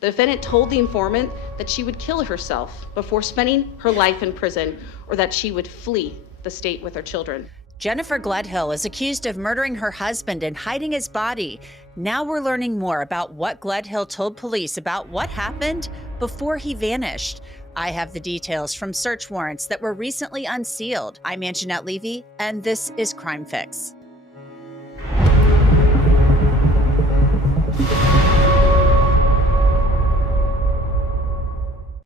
The defendant told the informant that she would kill herself before spending her life in prison, or that she would flee the state with her children. Jennifer Gledhill is accused of murdering her husband and hiding his body. Now we're learning more about what Gledhill told police about what happened before he vanished. I have the details from search warrants that were recently unsealed. I'm Angenette Levy, and this is Crime Fix.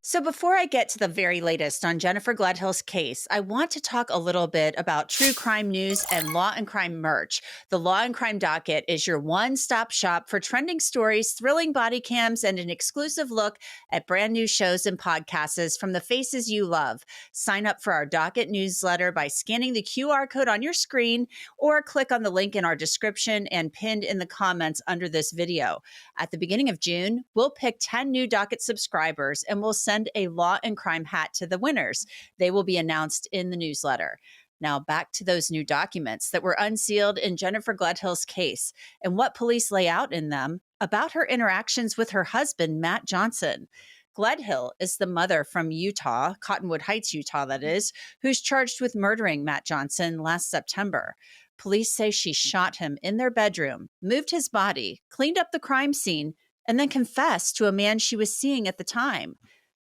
So before I get to the very latest on Jennifer Gledhill's case, I want to talk a little bit about true crime news and Law&Crime merch. The Law&Crime docket is your one-stop shop for trending stories, thrilling body cams, and an exclusive look at brand new shows and podcasts from the faces you love. Sign up for our docket newsletter by scanning the QR code on your screen or click on the link in our description and pinned in the comments under this video. At the beginning of June, we'll pick 10 new docket subscribers and we'll send a Law&Crime hat to the winners. They will be announced in the newsletter. Now back to those new documents that were unsealed in Jennifer Gledhill's case and what police lay out in them about her interactions with her husband, Matt Johnson. Gledhill is the mother from Utah, Cottonwood Heights, Utah, that is, who's charged with murdering Matt Johnson last September. Police say she shot him in their bedroom, moved his body, cleaned up the crime scene, and then confessed to a man she was seeing at the time.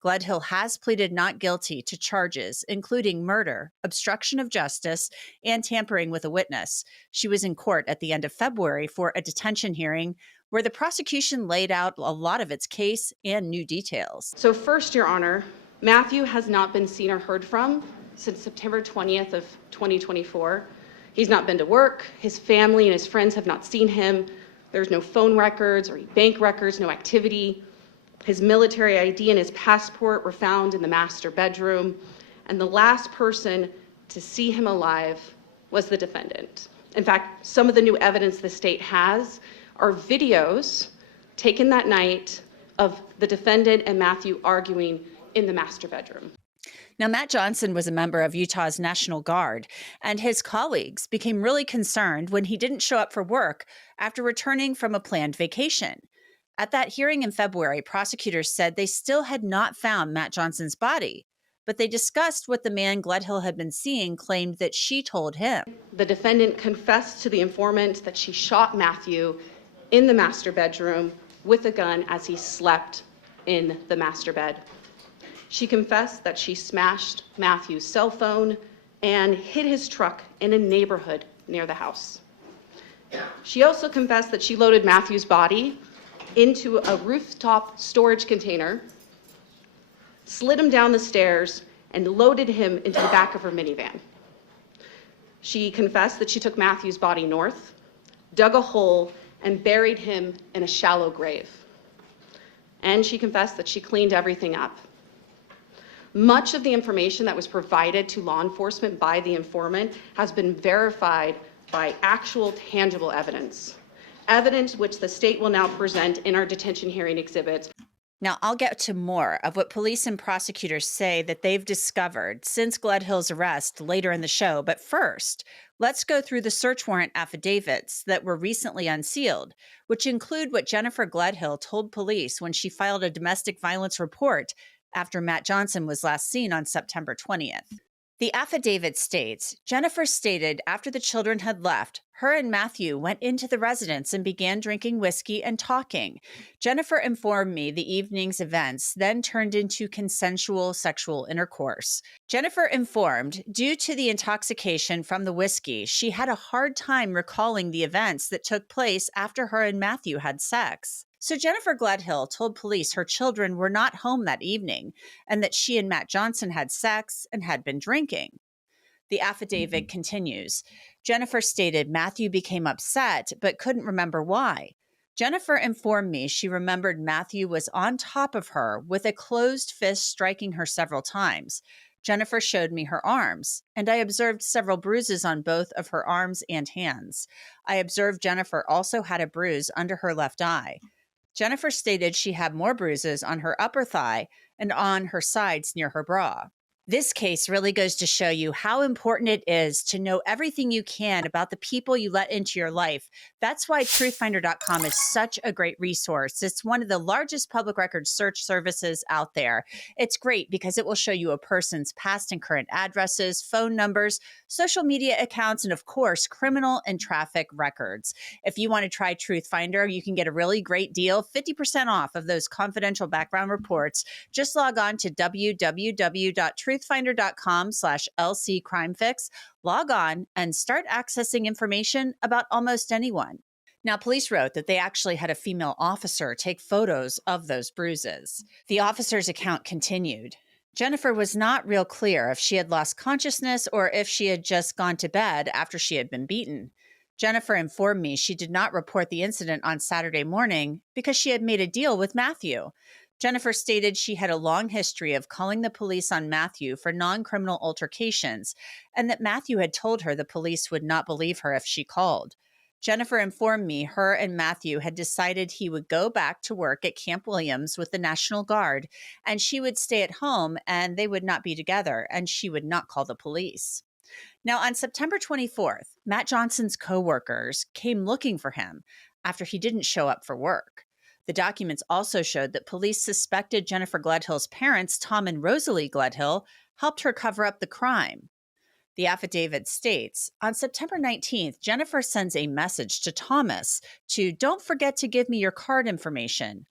Gledhill has pleaded not guilty to charges, including murder, obstruction of justice, and tampering with a witness. She was in court at the end of February for a detention hearing where the prosecution laid out a lot of its case and new details. So first, Your Honor, Matthew has not been seen or heard from since September 20th of 2024. He's not been to work. His family and his friends have not seen him. There's no phone records or bank records, no activity. His military ID and his passport were found in the master bedroom, and the last person to see him alive was the defendant. In fact, some of the new evidence the state has are videos taken that night of the defendant and Matthew arguing in the master bedroom. Now, Matt Johnson was a member of Utah's National Guard, and his colleagues became really concerned when he didn't show up for work after returning from a planned vacation. At that hearing in February, prosecutors said they still had not found Matt Johnson's body, but they discussed what the man Gledhill had been seeing claimed that she told him. The defendant confessed to the informant that she shot Matthew in the master bedroom with a gun as he slept in the master bed. She confessed that she smashed Matthew's cell phone and hid his truck in a neighborhood near the house. She also confessed that she loaded Matthew's body into a rooftop storage container, slid him down the stairs, and loaded him into the back of her minivan. She confessed that she took Matthew's body north, dug a hole, and buried him in a shallow grave. And she confessed that she cleaned everything up. Much of the information that was provided to law enforcement by the informant has been verified by actual tangible evidence. Evidence which the state will now present in our detention hearing exhibits. Now, I'll get to more of what police and prosecutors say that they've discovered since Gledhill's arrest later in the show. But first, let's go through the search warrant affidavits that were recently unsealed, which include what Jennifer Gledhill told police when she filed a domestic violence report after Matt Johnson was last seen on September 20th. The affidavit states, Jennifer stated after the children had left, her and Matthew went into the residence and began drinking whiskey and talking. Jennifer informed me the evening's events then turned into consensual sexual intercourse. Jennifer informed, due to the intoxication from the whiskey, she had a hard time recalling the events that took place after her and Matthew had sex. So Jennifer Gledhill told police her children were not home that evening and that she and Matt Johnson had sex and had been drinking. The affidavit continues. Jennifer stated Matthew became upset but couldn't remember why. Jennifer informed me she remembered Matthew was on top of her with a closed fist striking her several times. Jennifer showed me her arms, and I observed several bruises on both of her arms and hands. I observed Jennifer also had a bruise under her left eye. Jennifer stated she had more bruises on her upper thigh and on her sides near her bra. This case really goes to show you how important it is to know everything you can about the people you let into your life. That's why truthfinder.com is such a great resource. It's one of the largest public record search services out there. It's great because it will show you a person's past and current addresses, phone numbers, social media accounts, and of course, criminal and traffic records. If you want to try Truthfinder, you can get a really great deal, 50% off of those confidential background reports. Just log on to www.truthfinder.com/LCCrimeFix. Log on and start accessing information about almost anyone. Now, police wrote that they actually had a female officer take photos of those bruises. The officer's account continued. Jennifer was not real clear if she had lost consciousness or if she had just gone to bed after she had been beaten. Jennifer informed me she did not report the incident on Saturday morning because she had made a deal with Matthew. Jennifer stated she had a long history of calling the police on Matthew for non-criminal altercations, and that Matthew had told her the police would not believe her if she called. Jennifer informed me her and Matthew had decided he would go back to work at Camp Williams with the National Guard, and she would stay at home and they would not be together, and she would not call the police. Now, on September 24th, Matt Johnson's coworkers came looking for him after he didn't show up for work. The documents also showed that police suspected Jennifer Gledhill's parents, Tom and Rosalie Gledhill, helped her cover up the crime. The affidavit states, on September 19th, Jennifer sends a message to Thomas to don't forget to give me your card information.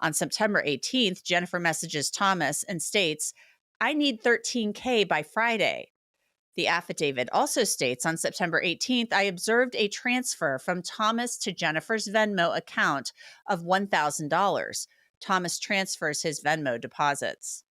On September 18th, Jennifer messages Thomas and states, I need $13K by Friday. The affidavit also states on September 18th, I observed a transfer from Thomas to Jennifer's Venmo account of $1,000. Thomas transfers his Venmo deposits.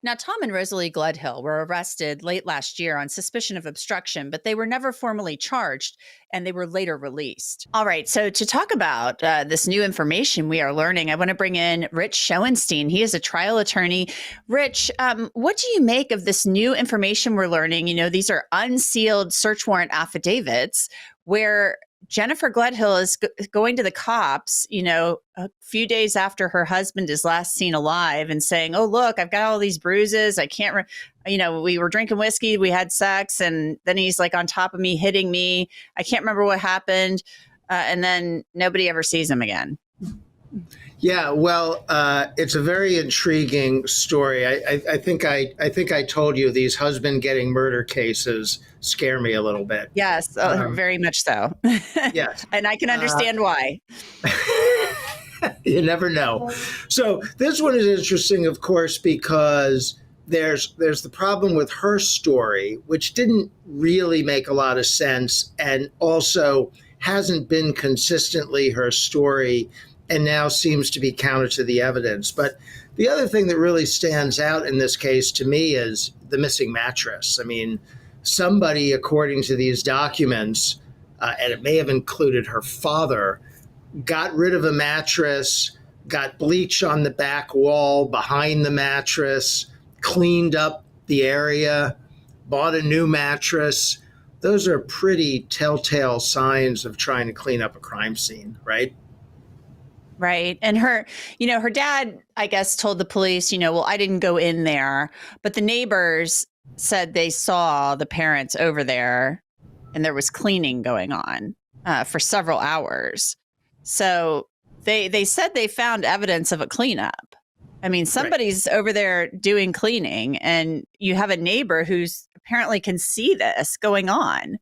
Now, Tom and Rosalie Gledhill were arrested late last year on suspicion of obstruction, but they were never formally charged, and they were later released. All right, so to talk about this new information we are learning, I want to bring in Rich Schoenstein. He is a trial attorney. Rich, what do you make of this new information we're learning? You know, these are unsealed search warrant affidavits where Jennifer Gledhill is going to the cops, you know, a few days after her husband is last seen alive and saying, oh, look, I've got all these bruises. I can't, we were drinking whiskey, we had sex, and then he's like on top of me, hitting me. I can't remember what happened. And then nobody ever sees him again. Yeah, well, it's a very intriguing story. I think I told you these husband getting murder cases scare me a little bit. Yes, very much so. Yes, and I can understand why. You never know. So this one is interesting, of course, because there's the problem with her story, which didn't really make a lot of sense, and also hasn't been consistently her story, and now seems to be counter to the evidence. But the other thing that really stands out in this case to me is the missing mattress. I mean, somebody, according to these documents, and it may have included her father, got rid of a mattress, got bleach on the back wall behind the mattress, cleaned up the area, bought a new mattress. Those are pretty telltale signs of trying to clean up a crime scene, right? Right. And her dad, I guess, told the police, well, I didn't go in there, but the neighbors said they saw the parents over there and there was cleaning going on for several hours. So they said they found evidence of a cleanup. I mean, somebody's right over there doing cleaning, and you have a neighbor who's apparently can see this going on.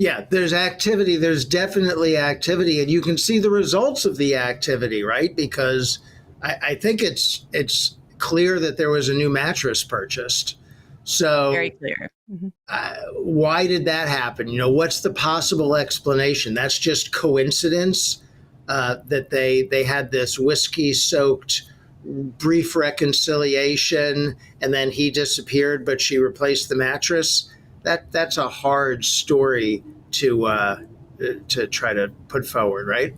Yeah, there's activity. There's definitely activity, and you can see the results of the activity, right? Because I think it's clear that there was a new mattress purchased. So very clear. Mm-hmm. Why did that happen? What's the possible explanation? That's just coincidence that they had this whiskey-soaked brief reconciliation, and then he disappeared, but she replaced the mattress. That's a hard story to try to put forward, right?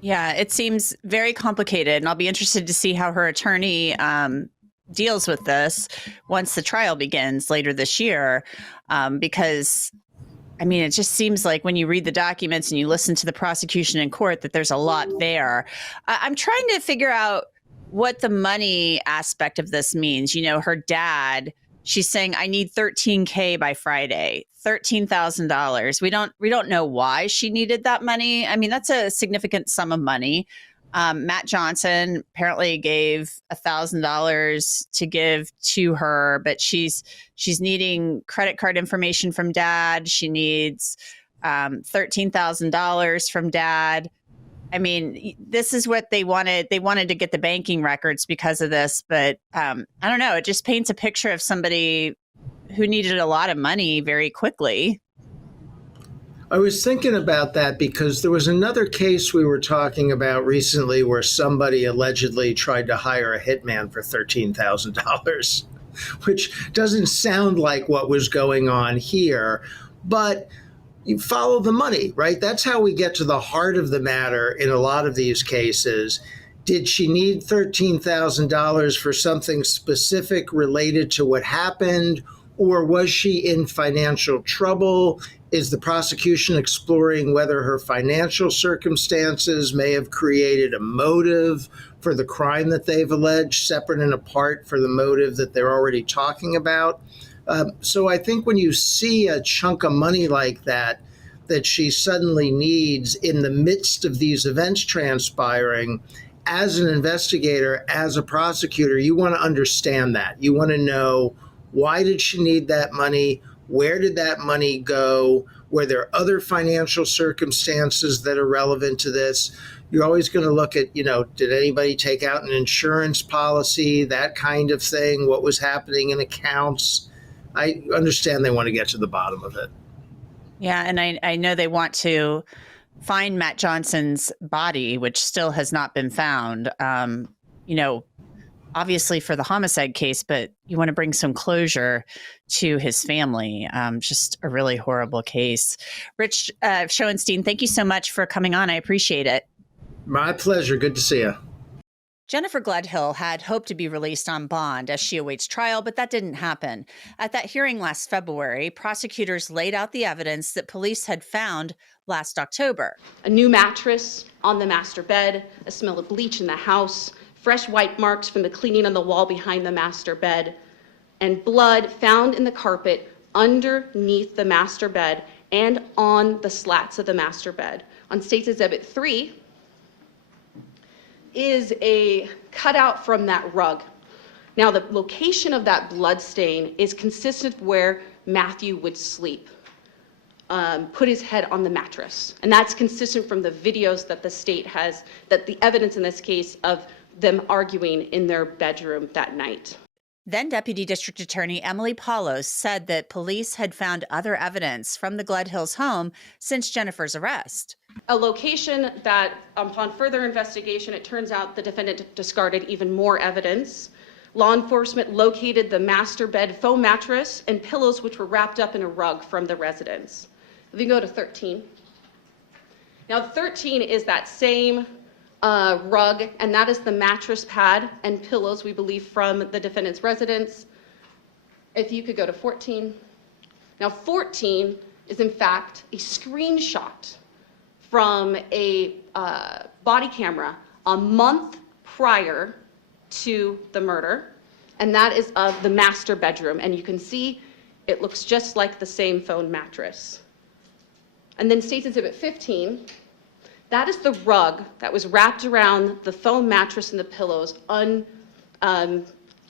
Yeah, it seems very complicated, and I'll be interested to see how her attorney deals with this once the trial begins later this year, because, I mean, it just seems like when you read the documents and you listen to the prosecution in court that there's a lot there. I'm trying to figure out what the money aspect of this means. You know, her dad, she's saying, I need $13K by Friday, $13,000. We don't know why she needed that money. I mean, that's a significant sum of money. Matt Johnson apparently gave $1,000 to give to her, but she's needing credit card information from dad. She needs $13,000 from dad. I mean, this is what they wanted. They wanted to get the banking records because of this, but I don't know. It just paints a picture of somebody who needed a lot of money very quickly. I was thinking about that because there was another case we were talking about recently where somebody allegedly tried to hire a hitman for $13,000, which doesn't sound like what was going on here, but you follow the money, right? That's how we get to the heart of the matter in a lot of these cases. Did she need $13,000 for something specific related to what happened, or was she in financial trouble? Is the prosecution exploring whether her financial circumstances may have created a motive for the crime that they've alleged, separate and apart for the motive that they're already talking about? So I think when you see a chunk of money like that she suddenly needs in the midst of these events transpiring, as an investigator, as a prosecutor, you want to understand that. You want to know, why did she need that money? Where did that money go? Were there other financial circumstances that are relevant to this? You're always going to look at, did anybody take out an insurance policy, that kind of thing? What was happening in accounts? I understand they want to get to the bottom of it. Yeah, and I know they want to find Matt Johnson's body, which still has not been found. Obviously for the homicide case, but you want to bring some closure to his family. Just a really horrible case. Rich Schoenstein, thank you so much for coming on. I appreciate it. My pleasure. Good to see you. Jennifer Gledhill had hoped to be released on bond as she awaits trial, but that didn't happen. At that hearing last February, prosecutors laid out the evidence that police had found last October. A new mattress on the master bed, a smell of bleach in the house, fresh white marks from the cleaning on the wall behind the master bed, and blood found in the carpet underneath the master bed and on the slats of the master bed. On State's Exhibit 3 is a cutout from that rug. Now, the location of that blood stain is consistent with where Matthew would sleep, put his head on the mattress. And that's consistent from the videos that the state has, that the evidence in this case of them arguing in their bedroom that night. Then Deputy District Attorney Emily Paulos said that police had found other evidence from the Gledhill's home since Jennifer's arrest. A location that, upon further investigation, it turns out the defendant discarded even more evidence. Law enforcement located the master bed foam mattress and pillows which were wrapped up in a rug from the residence. If you go to 13. Now 13 is that same rug, and that is the mattress pad and pillows, we believe, from the defendant's residence. If you could go to 14. Now 14 is in fact a screenshot from a body camera a month prior to the murder, and that is of the master bedroom. And you can see it looks just like the same foam mattress. And then State's Exhibit 15, that is the rug that was wrapped around the foam mattress and the pillows,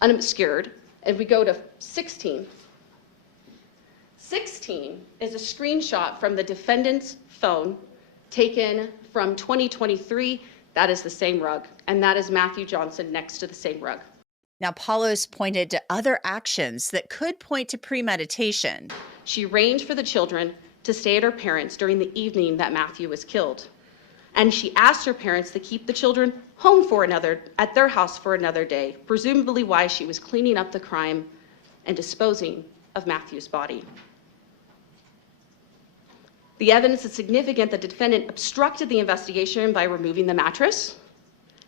unobscured. And we go to 16. 16 is a screenshot from the defendant's phone taken from 2023. That is the same rug, and that is Matthew Johnson next to the same rug. Now, Paulos pointed to other actions that could point to premeditation. She arranged for the children to stay at her parents' during the evening that Matthew was killed. And she asked her parents to keep the children home at their house for another day, presumably while she was cleaning up the crime and disposing of Matthew's body. The evidence is significant that the defendant obstructed the investigation by removing the mattress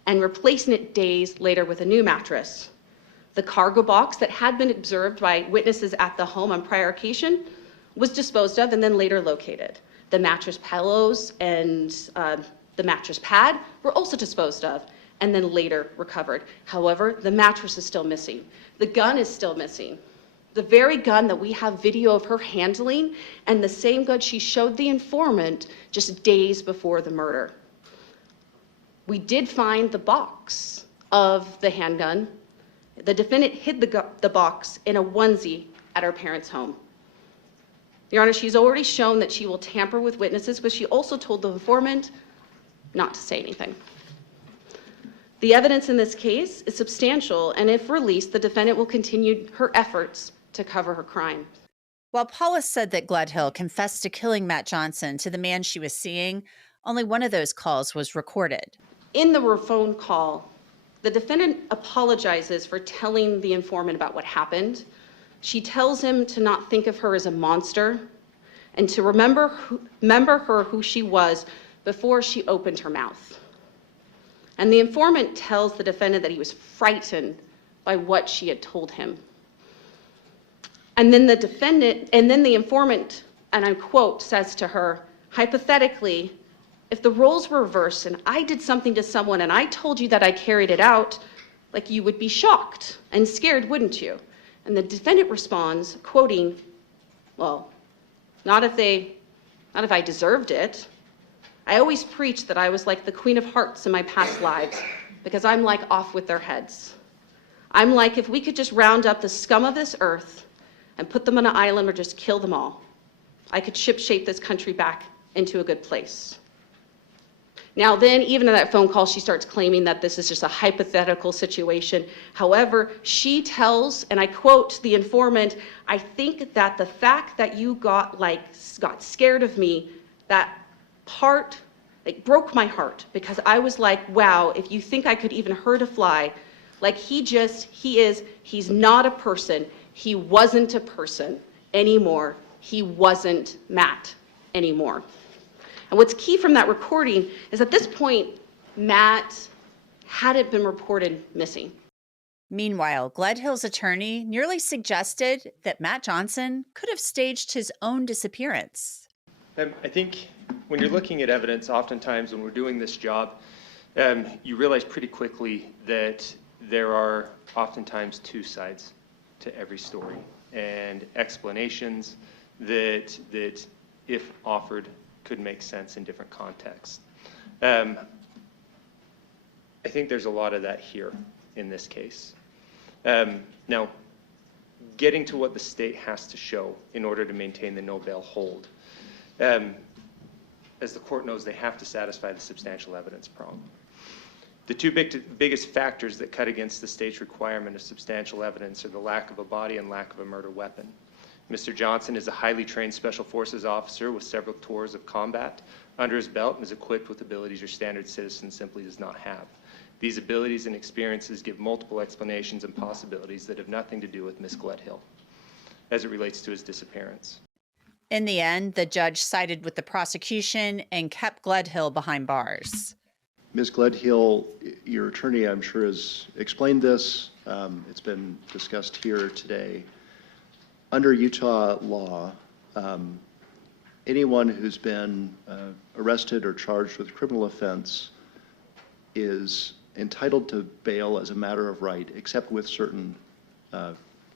and replacing it days later with a new mattress. The cargo box that had been observed by witnesses at the home on prior occasion was disposed of and then later located. The mattress pillows and the mattress pad were also disposed of and then later recovered. However, the mattress is still missing. The gun is still missing. The very gun that we have video of her handling, and the same gun she showed the informant just days before the murder. We did find the box of the handgun. The defendant hid the box in a onesie at her parents' home. Your Honor, she's already shown that she will tamper with witnesses, but she also told the informant not to say anything. The evidence in this case is substantial, and if released, the defendant will continue her efforts to cover her crime. While Paula said that Gledhill confessed to killing Matt Johnson to the man she was seeing, only one of those calls was recorded. In the phone call, the defendant apologizes for telling the informant about what happened. She tells him to not think of her as a monster and to remember her who she was before she opened her mouth. And the informant tells the defendant that he was frightened by what she had told him. And then the informant, and I quote, says to her, hypothetically, if the roles were reversed and I did something to someone and I told you that I carried it out, like you would be shocked and scared, wouldn't you? And the defendant responds, quoting, well, not if I deserved it. I always preached that I was like the Queen of Hearts in my past lives because I'm like off with their heads. I'm like, if we could just round up the scum of this earth and put them on an island or just kill them all, I could shipshape this country back into a good place. Now then, even in that phone call, she starts claiming that this is just a hypothetical situation. However, she tells, and I quote the informant, I think that the fact that you got scared of me, that part, it broke my heart because I was like, wow, if you think I could even hurt a fly, like he's not a person. He wasn't a person anymore. He wasn't Matt anymore. And what's key from that recording is at this point, Matt hadn't been reported missing. Meanwhile, Gledhill's attorney nearly suggested that Matt Johnson could have staged his own disappearance. I think when you're looking at evidence, oftentimes when we're doing this job, you realize pretty quickly that there are oftentimes two sides to every story and explanations that if offered, could make sense in different contexts. I think there's a lot of that here in this case. Now, getting to what the state has to show in order to maintain the no bail hold. As the court knows, they have to satisfy the substantial evidence prong. The two biggest factors that cut against the state's requirement of substantial evidence are the lack of a body and lack of a murder weapon. Mr. Johnson is a highly trained Special Forces officer with several tours of combat under his belt and is equipped with abilities your standard citizen simply does not have. These abilities and experiences give multiple explanations and possibilities that have nothing to do with Miss Gledhill as it relates to his disappearance. In the end, the judge sided with the prosecution and kept Gledhill behind bars. Ms. Gledhill, your attorney, I'm sure, has explained this. It's been discussed here today. Under Utah law, anyone who's been arrested or charged with a criminal offense is entitled to bail as a matter of right, except with certain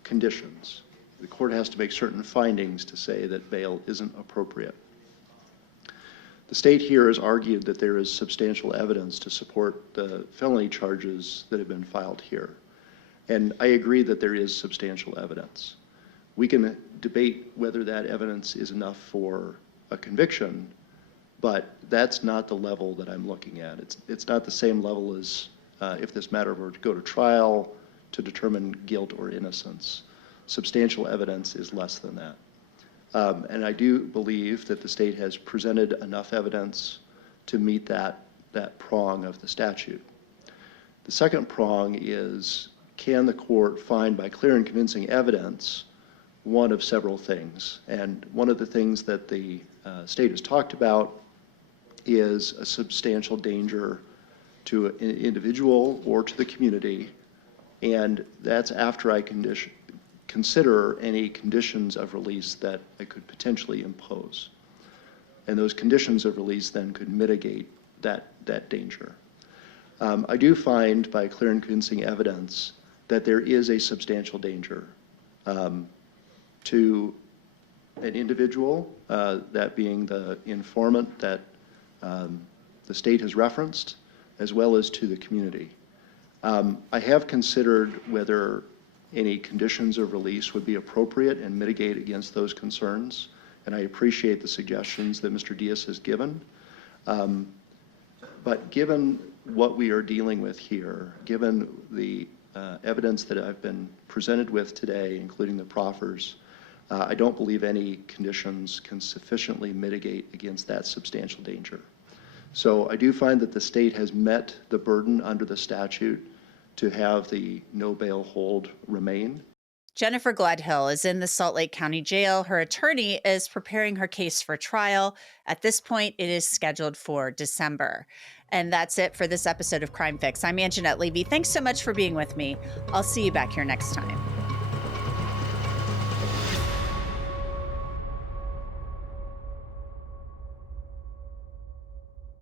conditions. The court has to make certain findings to say that bail isn't appropriate. The state here has argued that there is substantial evidence to support the felony charges that have been filed here. And I agree that there is substantial evidence. We can debate whether that evidence is enough for a conviction, but that's not the level that I'm looking at. It's not the same level as if this matter were to go to trial to determine guilt or innocence. Substantial evidence is less than that. And I do believe that the state has presented enough evidence to meet that prong of the statute. The second prong is, can the court find by clear and convincing evidence one of several things? And one of the things that the state has talked about is a substantial danger to an individual or to the community, and that's after I consider any conditions of release that I could potentially impose. And those conditions of release then could mitigate that danger. I do find by clear and convincing evidence that there is a substantial danger to an individual, that being the informant that the state has referenced, as well as to the community. I have considered whether any conditions of release would be appropriate and mitigate against those concerns, and I appreciate the suggestions that Mr. Diaz has given. But given what we are dealing with here, given the evidence that I've been presented with today, including the proffers, I don't believe any conditions can sufficiently mitigate against that substantial danger. So I do find that the state has met the burden under the statute to have the no bail hold remain. Jennifer Gledhill is in the Salt Lake County Jail. Her attorney is preparing her case for trial. At this point, it is scheduled for December. And that's it for this episode of Crime Fix. I'm Angenette Levy. Thanks so much for being with me. I'll see you back here next time.